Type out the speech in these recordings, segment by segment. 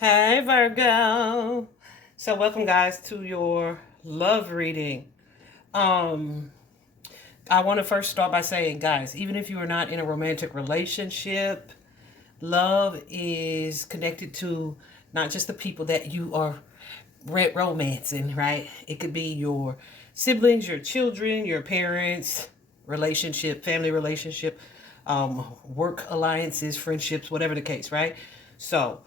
Hey Virgo. So welcome guys to your love reading. Um I want to first start by saying guys, even if you are not in a romantic relationship, love is connected to not just the people that you are romancing, right? It could be your siblings, your children, your parents, relationship, family relationship, work alliances, friendships, whatever the case, right? So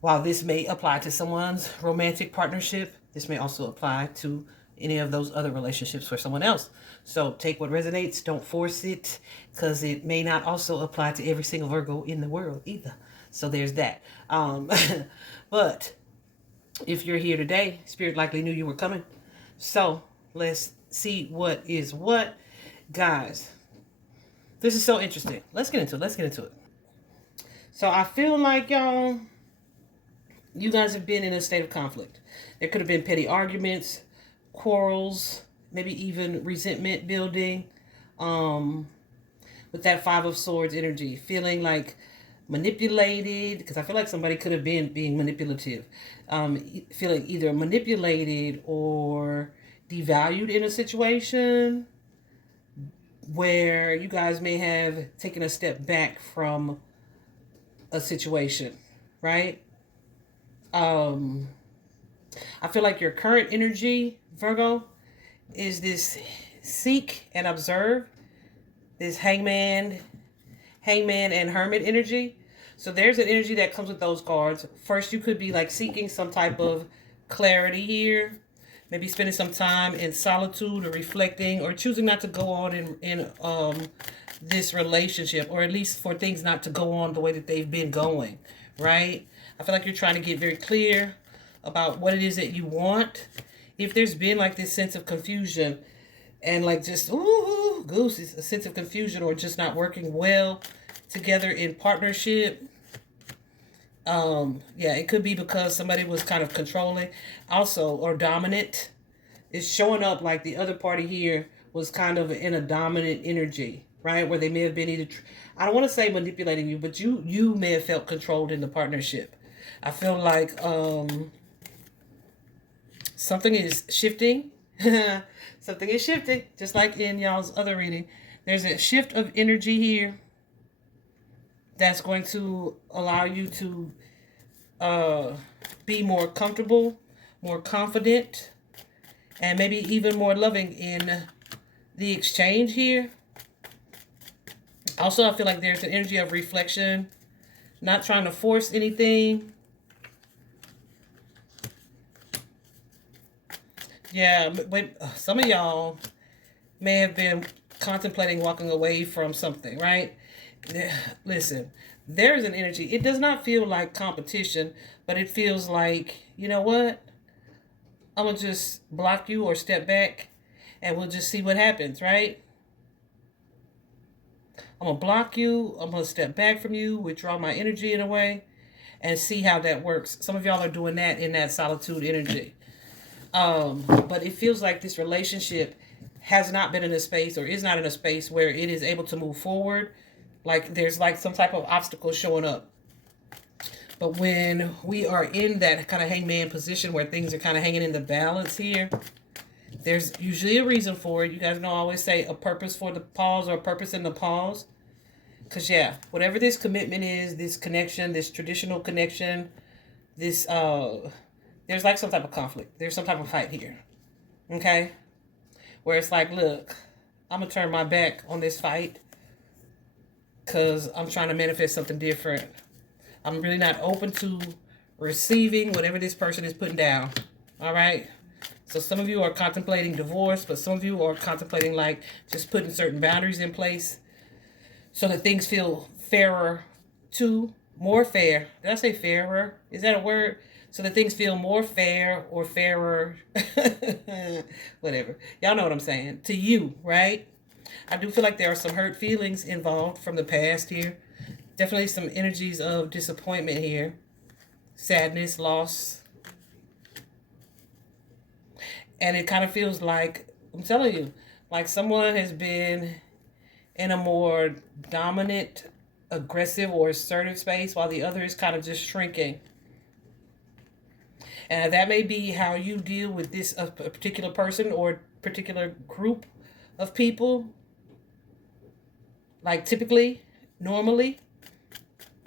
while this may apply to someone's romantic partnership, this may also apply to any of those other relationships for someone else. So take what resonates, don't force it, because it may not also apply to every single Virgo in the world either. So there's that. But if you're here today, Spirit likely knew you were coming. So let's see what is what. Guys, this is so interesting. Let's get into it. Let's get into it. So I feel like y'all, you guys have been in a state of conflict. There could have been petty arguments, quarrels, maybe even resentment building. Um, with that Five of Swords energy, feeling like manipulated, because I feel like somebody could have been being manipulative, feeling either manipulated or devalued in a situation where you guys may have taken a step back from a situation, right? Um, I feel like your current energy, Virgo, is this seek and observe, this hangman and hermit energy. So there's an energy that comes with those cards. First, you could be like seeking some type of clarity here, maybe spending some time in solitude or reflecting or choosing not to go on in this relationship, or at least for things not to go on the way that they've been going, right? I feel like you're trying to get very clear about what it is that you want. If there's been like this sense of confusion and like just ooh goose, a sense of confusion or just not working well together in partnership, yeah, it could be because somebody was kind of controlling also or dominant. It's showing up like the other party here was kind of in a dominant energy, right? Where they may have been either I don't want to say manipulating you, but you may have felt controlled in the partnership. I feel like something is shifting. Something is shifting, just like in y'all's other reading. There's a shift of energy here that's going to allow you to uh, be more comfortable, more confident, and maybe even more loving in the exchange here. Also, I feel like there's an energy of reflection, not trying to force anything. Yeah, but some of y'all may have been contemplating walking away from something, right? Listen, there's an energy. It does not feel like competition, but it feels like, you know what? I'm going to just block you or step back and we'll just see what happens, right? I'm going to block you. I'm going to step back from you, withdraw my energy in a way, and see how that works. Some of y'all are doing that in that solitude energy. But it feels like this relationship has not been in a space or is not in a space where it is able to move forward. Like there's like some type of obstacle showing up. But when we are in that kind of hangman position where things are kind of hanging in the balance here, there's usually a reason for it. You guys know I always say a purpose for the pause or a purpose in the pause. Because, yeah, whatever this commitment is, this connection, this traditional connection, this, there's like some type of conflict. There's some type of fight here. Okay? Where it's like, look, I'm going to turn my back on this fight because I'm trying to manifest something different. I'm really not open to receiving whatever this person is putting down. All right? So some of you are contemplating divorce, but some of you are contemplating like just putting certain boundaries in place so that things feel fairer to more fair. Did I say fairer? Is that a word? So that things feel more fair or fairer. Whatever. Y'all know what I'm saying. To you, right? I do feel like there are some hurt feelings involved from the past here. Definitely some energies of disappointment here. Sadness, loss. And it kind of feels like, I'm telling you, like someone has been in a more dominant, aggressive, or assertive space while the other is kind of just shrinking. And that may be how you deal with this a particular person or particular group of people. Like typically, normally,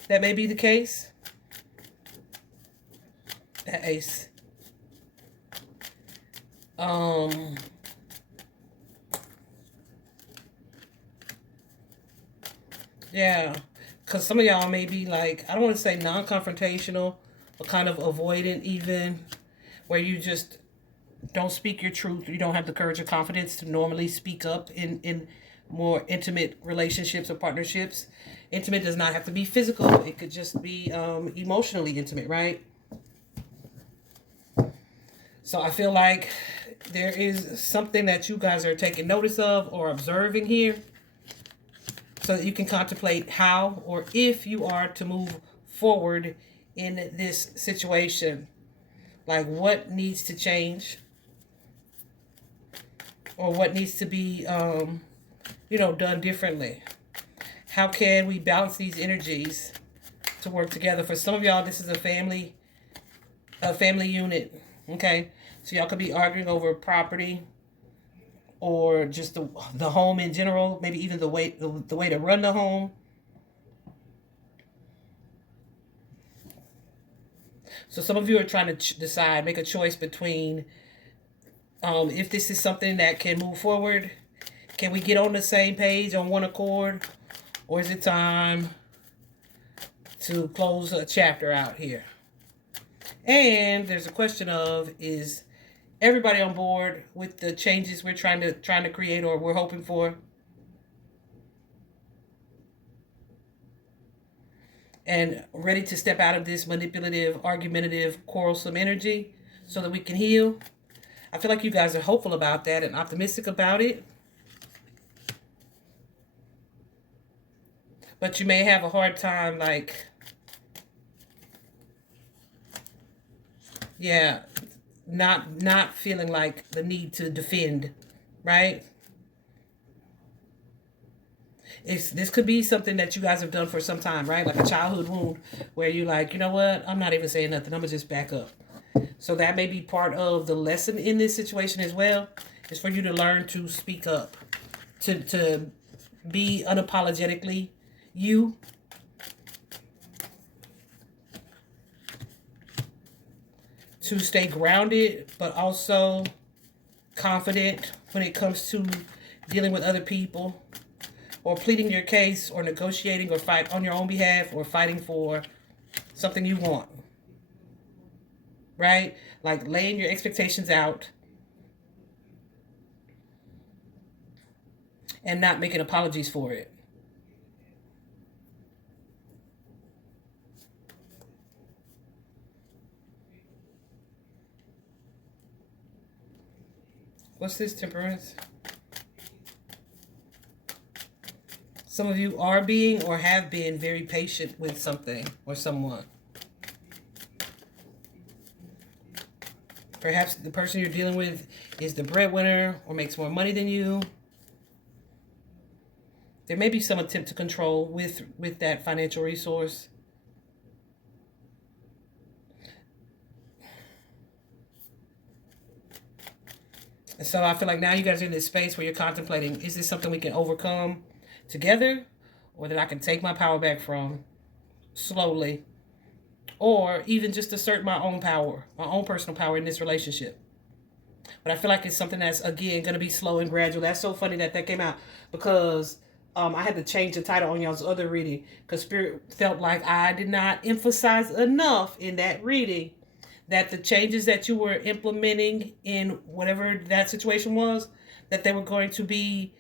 that may be the case. That ace. Yeah. Because some of y'all may be like, I don't want to say non-confrontational, but kind of avoidant even, where you just don't speak your truth. You don't have the courage or confidence to normally speak up in more intimate relationships or partnerships. Intimate does not have to be physical. It could just be emotionally intimate, right? So I feel like there is something that you guys are taking notice of or observing here, so that you can contemplate how or if you are to move forward in this situation. Like what needs to change or what needs to be, done differently. How can we balance these energies to work together? For some of y'all, this is a family unit. Okay, so y'all could be arguing over property or just the home in general. Maybe even the way to run the home. So some of you are trying to decide, make a choice between if this is something that can move forward. Can we get on the same page, on one accord? Or is it time to close a chapter out here? And there's a question of, is everybody on board with the changes we're trying to create or we're hoping for? And ready to step out of this manipulative, argumentative, quarrelsome energy so that we can heal? I feel like you guys are hopeful about that and optimistic about it. But you may have a hard time, like, yeah, not feeling like the need to defend, right? This could be something that you guys have done for some time, right? Like a childhood wound where you're like, you know what? I'm not even saying nothing. I'm going to just back up. So that may be part of the lesson in this situation as well, is for you to learn to speak up, to be unapologetically you. To stay grounded, but also confident when it comes to dealing with other people, or pleading your case, or negotiating, or fight on your own behalf, or fighting for something you want. Right? Like laying your expectations out and not making apologies for it. What's this, Temperance? Some of you are being or have been very patient with something or someone. Perhaps the person you're dealing with is the breadwinner or makes more money than you. There may be some attempt to control with that financial resource. And so I feel like now you guys are in this space where you're contemplating, is this something we can overcome together, or that I can take my power back from slowly, or even just assert my own power, my own personal power in this relationship. But I feel like it's something that's, again, going to be slow and gradual. That's so funny that came out, because I had to change the title on y'all's other reading because Spirit felt like I did not emphasize enough in that reading that the changes that you were implementing in whatever that situation was, that they were going to be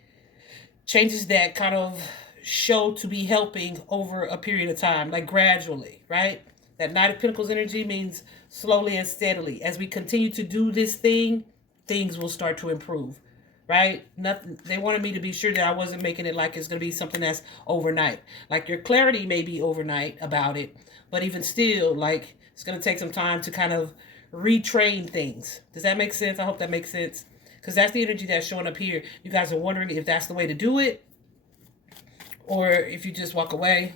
changes that kind of show to be helping over a period of time, like gradually, right? That Knight of Pentacles energy means slowly and steadily. As we continue to do this thing, things will start to improve, right? Nothing. They wanted me to be sure that I wasn't making it like it's going to be something that's overnight. Like your clarity may be overnight about it, but even still, like it's going to take some time to kind of retrain things. Does that make sense? I hope that makes sense. Because that's the energy that's showing up here. You guys are wondering if that's the way to do it, or if you just walk away.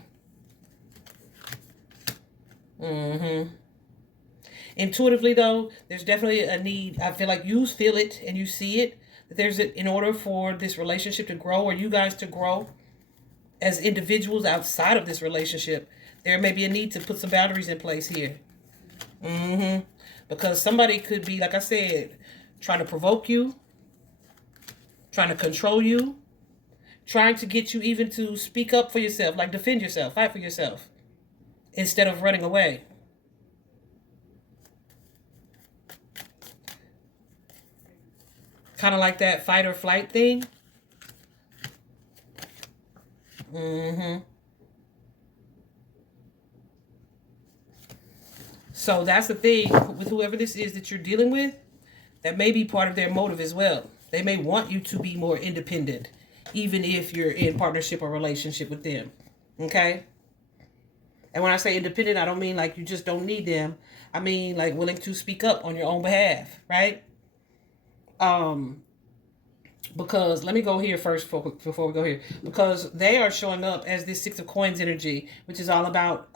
Intuitively, though, there's definitely a need. I feel like you feel it and you see it. That there's in order for this relationship to grow, or you guys to grow as individuals outside of this relationship, there may be a need to put some boundaries in place here. Because somebody could be, like I said, trying to provoke you, trying to control you, trying to get you even to speak up for yourself, like defend yourself, fight for yourself, instead of running away. Kind of like that fight or flight thing. So that's the thing with whoever this is that you're dealing with. That may be part of their motive as well. They may want you to be more independent, even if you're in partnership or relationship with them. Okay? And when I say independent, I don't mean like you just don't need them. I mean like willing to speak up on your own behalf, right? Because let me go here first before we go here, because they are showing up as this Six of Coins energy, which is all about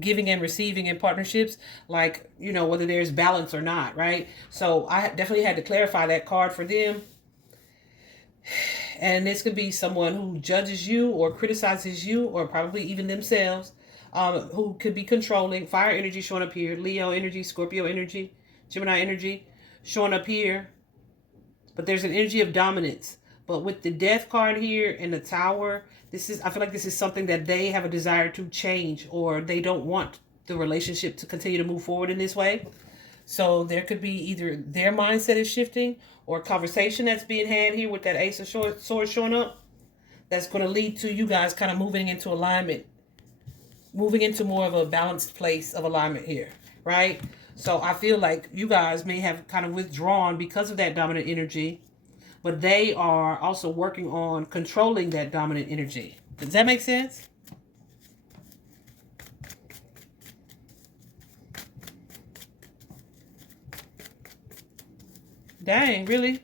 giving and receiving in partnerships, like, you know, whether there's balance or not, right? So I definitely had to clarify that card for them. And this could be someone who judges you or criticizes you, or probably even themselves, who could be controlling. Fire energy showing up here, Leo energy, Scorpio energy, Gemini energy showing up here. But there's an energy of dominance. But with the Death card here and the Tower, I feel like this is something that they have a desire to change, or they don't want the relationship to continue to move forward in this way. So there could be either their mindset is shifting, or a conversation that's being had here with that Ace of Swords showing up, that's going to lead to you guys kind of moving into alignment, moving into more of a balanced place of alignment here, right? So I feel like you guys may have kind of withdrawn because of that dominant energy, but they are also working on controlling that dominant energy. Does that make sense? Dang, really?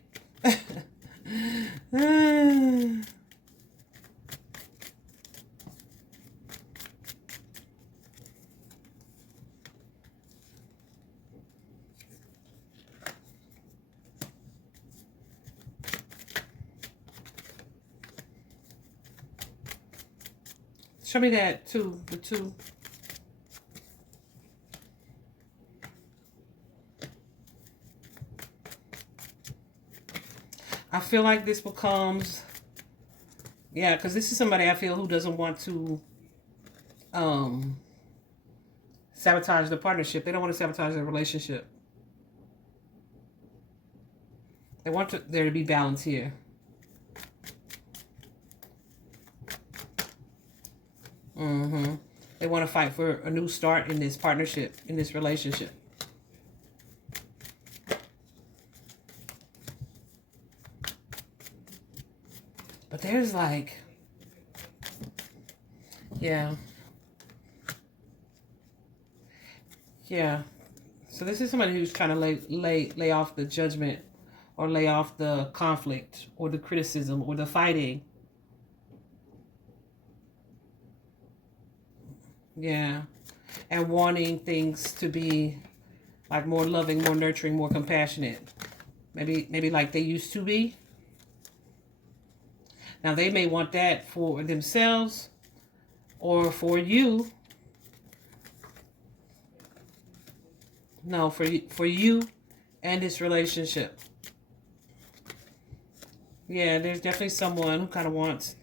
Show me that too, the two. I feel like this becomes, yeah, because this is somebody I feel who doesn't want to sabotage the partnership. They don't want to sabotage the relationship. They want there to be balance here. They want to fight for a new start in this partnership, in this relationship. But there's like, yeah. Yeah. So this is somebody who's trying to lay off the judgment, or lay off the conflict, or the criticism, or the fighting. Yeah. And wanting things to be like more loving, more nurturing, more compassionate. Maybe like they used to be. Now they may want that for themselves or for you. No, for you and this relationship. Yeah, there's definitely someone who kind of wants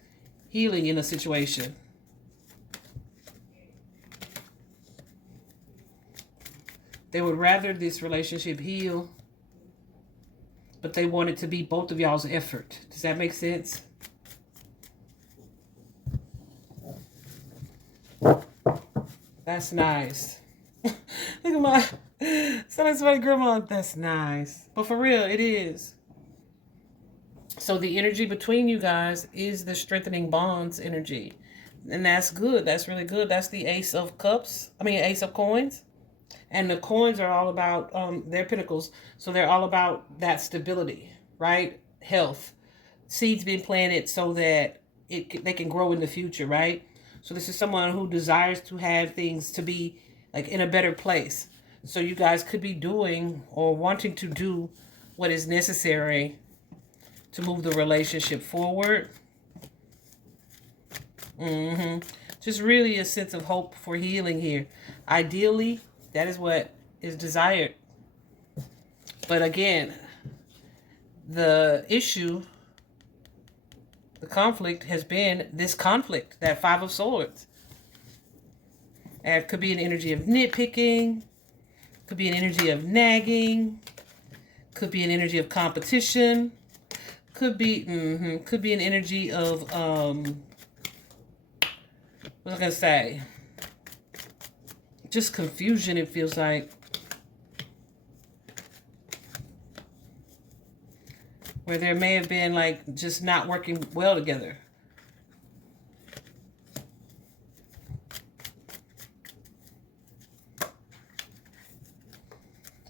healing in a situation. They would rather this relationship heal, but they want it to be both of y'all's effort. Does that make sense? That's nice. Look at my... Sound like somebody grandma. That's nice. But for real, it is. So the energy between you guys is the strengthening bonds energy. And that's good. That's really good. That's the Ace of Cups. Ace of Coins. And the coins are all about their pinnacles. So they're all about that stability, right? Health. Seeds being planted so that they can grow in the future, right? So this is someone who desires to have things to be like in a better place. So you guys could be doing or wanting to do what is necessary to move the relationship forward. Just really a sense of hope for healing here. Ideally, that is what is desired. But again, the issue, the conflict has been this conflict, that Five of Swords. And it could be an energy of nitpicking, could be an energy of nagging, could be an energy of competition, could be an energy of what was I gonna say? Just confusion, it feels like. Where there may have been like just not working well together.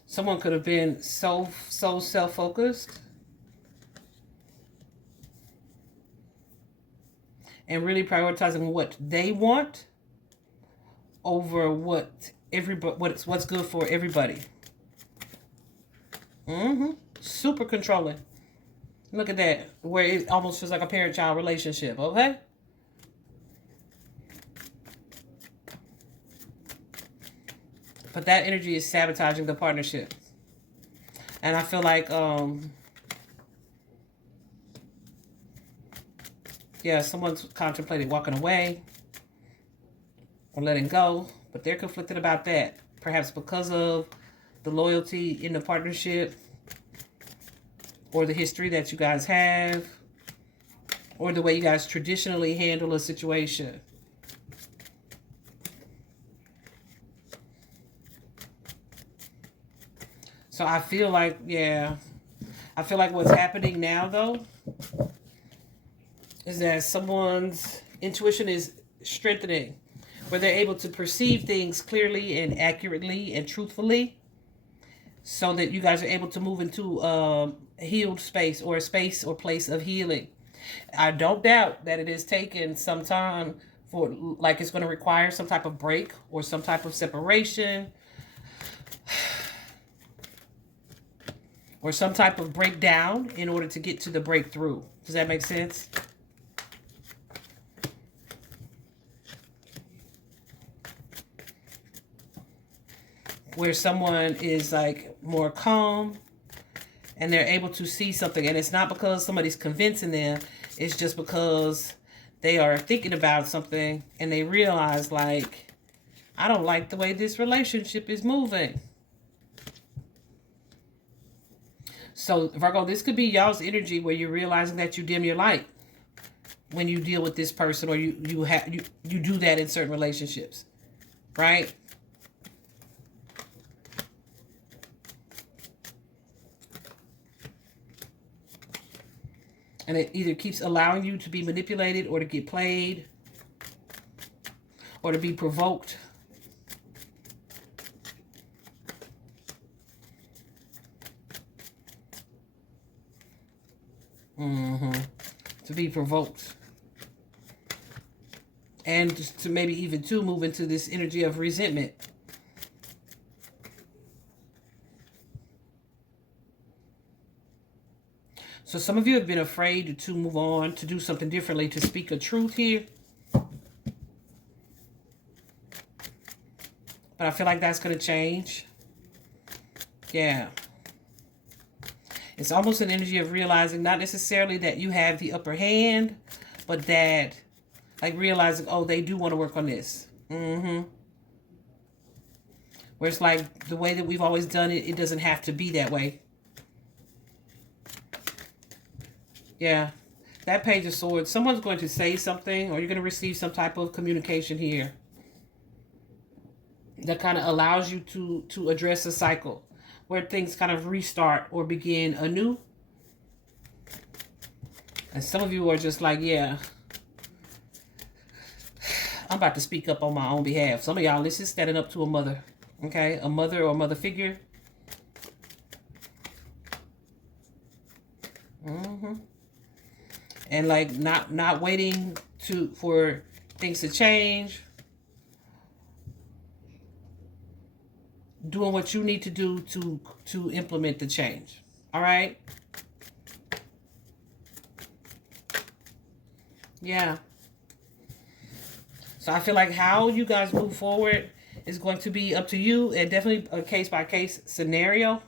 Someone could have been so self-focused and really prioritizing what they want over what everybody, what's good for everybody. Super controlling. Look at that, where it almost feels like a parent-child relationship, okay? But that energy is sabotaging the partnership. And I feel like, yeah, someone's contemplating walking away or letting go, but they're conflicted about that. Perhaps because of the loyalty in the partnership, or the history that you guys have, or the way you guys traditionally handle a situation. So I feel like, yeah, I feel like what's happening now, though, is that someone's intuition is strengthening, where they're able to perceive things clearly and accurately and truthfully, so that you guys are able to move into a healed space, or a space or place of healing. I don't doubt that it is taking some time for, like, it's going to require some type of break or some type of separation or some type of breakdown in order to get to the breakthrough. Does that make sense? Where someone is like more calm and they're able to see something, and it's not because somebody's convincing them, it's just because they are thinking about something and they realize, like, I don't like the way this relationship is moving. So Virgo, this could be y'all's energy where you're realizing that you dim your light when you deal with this person, or you do that in certain relationships, right? And it either keeps allowing you to be manipulated, or to get played, or to be provoked. To be provoked. And to maybe even to move into this energy of resentment. So some of you have been afraid to move on, to do something differently, to speak a truth here. But I feel like that's going to change. Yeah. It's almost an energy of realizing, not necessarily that you have the upper hand, but that, like, realizing, oh, they do want to work on this. Where it's like, the way that we've always done it, it doesn't have to be that way. Yeah, that Page of Swords, someone's going to say something, or you're going to receive some type of communication here that kind of allows you to address a cycle where things kind of restart or begin anew. And some of you are just like, yeah, I'm about to speak up on my own behalf. Some of y'all, this is standing up to a mother, okay? A mother or mother figure. And like not waiting for things to change, doing what you need to do to implement the change. All right? Yeah. So I feel like how you guys move forward is going to be up to you, and definitely a case-by-case scenario.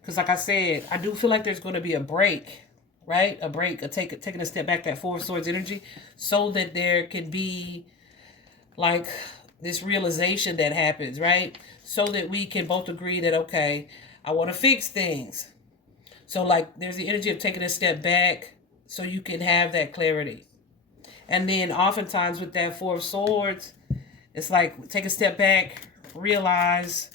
Because like I said, I do feel like there's going to be a break, right? A break, taking a step back, that Four of Swords energy, so that there can be like this realization that happens, right? So that we can both agree that, okay, I want to fix things. So like there's the energy of taking a step back so you can have that clarity. And then oftentimes with that Four of Swords, it's like take a step back, realize,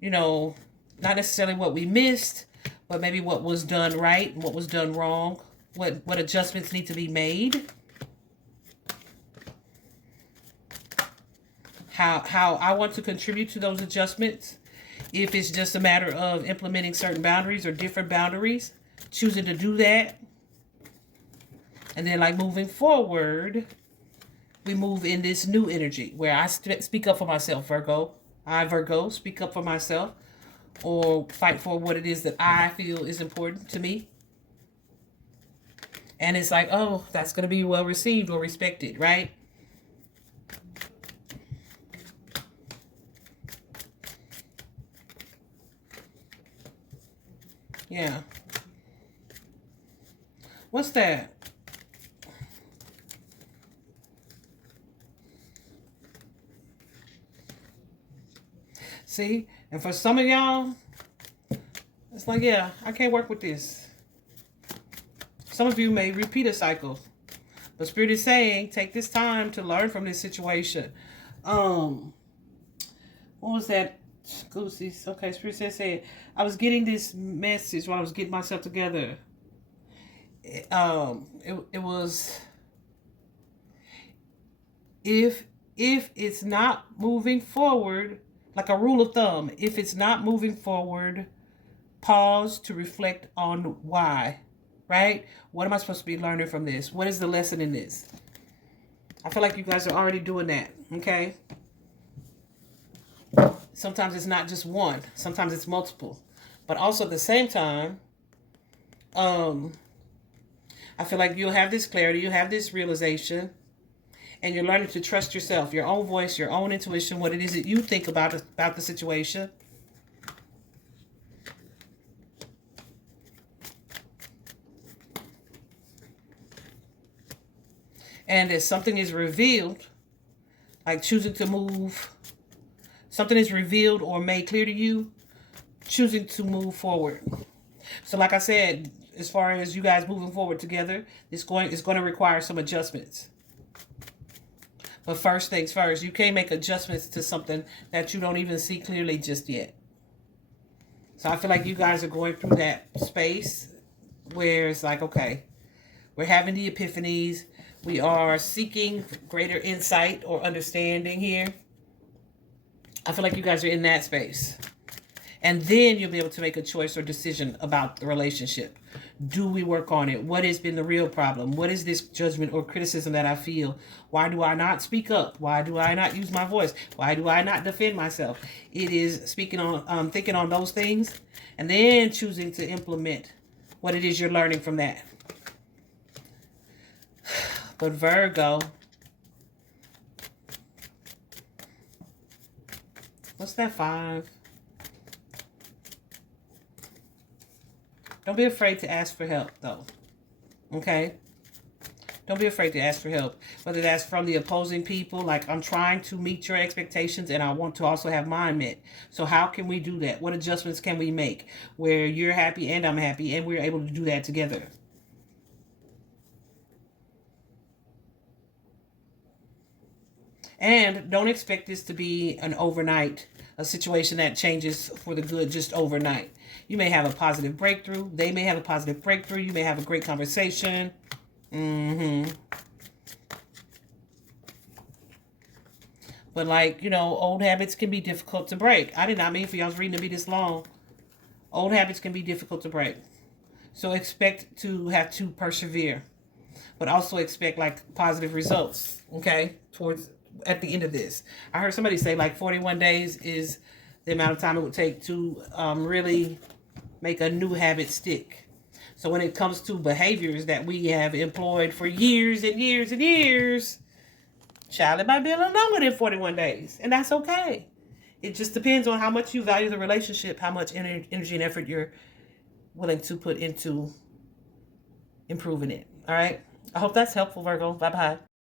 you know, not necessarily what we missed, but maybe what was done right and what was done wrong, what adjustments need to be made. How I want to contribute to those adjustments. If it's just a matter of implementing certain boundaries or different boundaries, choosing to do that. And then like moving forward, we move in this new energy where I speak up for myself, Virgo. I, Virgo, speak up for myself or fight for what it is that I feel is important to me. And it's like, oh, that's going to be well received or respected, right? Yeah. What's that? See? And for some of y'all, it's like, yeah, I can't work with this. Some of you may repeat a cycle. But Spirit is saying, take this time to learn from this situation. What was that? Goosies. Okay, Spirit said, I was getting this message while I was getting myself together. It was, if it's not moving forward, like a rule of thumb, if it's not moving forward, pause to reflect on why, right? What am I supposed to be learning from this? What is the lesson in this? I feel like you guys are already doing that, okay? Sometimes it's not just one. Sometimes it's multiple. But also at the same time, I feel like you'll have this clarity, you'll have this realization, and you're learning to trust yourself, your own voice, your own intuition, what it is that you think about the situation. And if something is revealed, like choosing to move, something is revealed or made clear to you, choosing to move forward. So like I said, as far as you guys moving forward together, it's going to require some adjustments. But first things first, you can't make adjustments to something that you don't even see clearly just yet. So I feel like you guys are going through that space where it's like, okay, we're having the epiphanies. We are seeking greater insight or understanding here. I feel like you guys are in that space. And then you'll be able to make a choice or decision about the relationship. Do we work on it? What has been the real problem? What is this judgment or criticism that I feel? Why do I not speak up? Why do I not use my voice? Why do I not defend myself? It is speaking on, thinking on those things, and then choosing to implement what it is you're learning from that. But Virgo, what's that 5? Don't be afraid to ask for help, though. Okay? Don't be afraid to ask for help. Whether that's from the opposing people, like I'm trying to meet your expectations and I want to also have mine met. So how can we do that? What adjustments can we make where you're happy and I'm happy and we're able to do that together? And don't expect this to be an overnight, a situation that changes for the good just overnight. You may have a positive breakthrough. They may have a positive breakthrough. You may have a great conversation. But like, you know, old habits can be difficult to break. I did not mean for y'all's reading to be this long. Old habits can be difficult to break. So expect to have to persevere. But also expect like positive results, okay? Towards at the end of this. I heard somebody say like 41 days is the amount of time it would take to really make a new habit stick. So when it comes to behaviors that we have employed for years and years and years, child, it might be a little longer than 41 days. And that's okay. It just depends on how much you value the relationship, how much energy and effort you're willing to put into improving it. All right. I hope that's helpful, Virgo. Bye-bye.